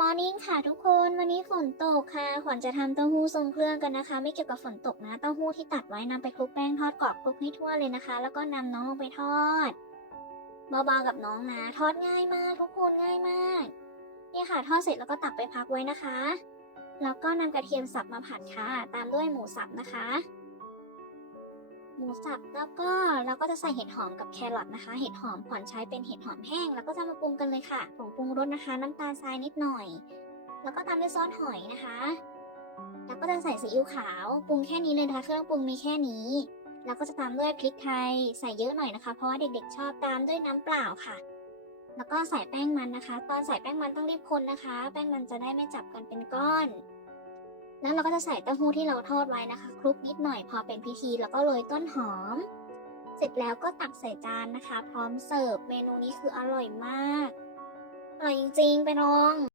มอร์นิ่งค่ะทุกคนวันนี้ฝนตกค่ะ ขวัญจะทำเต้าหู้ทรงเครื่องกันนะคะ ไม่เกี่ยวกับฝนตกนะ เต้าหู้ที่ตัดไว้นำไปคลุกแป้งทอดกรอบคลุกให้ทั่วเลยนะคะ แล้วก็นำน้องลงไปทอดเบาๆกับน้องนะ ทอดง่ายมากทุกคนง่ายมากนี่ค่ะทอดเสร็จแล้วก็ตักไปพักไว้นะคะ แล้วก็นำกระเทียมสับมาผัดค่ะ ตามด้วยหมูสับนะคะ หมูสับแล้วก็เราก็จะใส่เห็ดหอมกับแครอทนะคะ เห็ดหอมขวัญใช้เป็นเห็ดหอมแห้ง แล้วก็จะมาปรุงกันเลยค่ะผงปรุงรสนะคะ น้ำตาลทรายนิดหน่อย แล้วก็ตามด้วยซอสหอยนะคะ แล้วก็จะใส่ซีอิ๊วขาวปรุงแค่นี้เลยนะคะ เครื่องปรุงมีแค่นี้ แล้วก็จะตามด้วยพริกไทยใส่เยอะหน่อยนะคะ เพราะว่าเด็กๆชอบตามด้วยน้ำเปล่าค่ะ แล้วก็ใส่แป้งมันนะคะ ตอนใส่แป้งมันต้องรีบคนนะคะ แป้งมันจะได้ไม่จับกันเป็นก้อน แล้วเราก็จะใส่เต้าหู้ที่เราทอดไว้นะคะคลุกนิดหน่อยพอเป็นพิธีแล้วก็โรยต้นหอม เสร็จแล้วก็ตักใส่จานนะคะ พร้อมเสิร์ฟเมนูนี้คืออร่อยมากอร่อยจริงๆไปลอง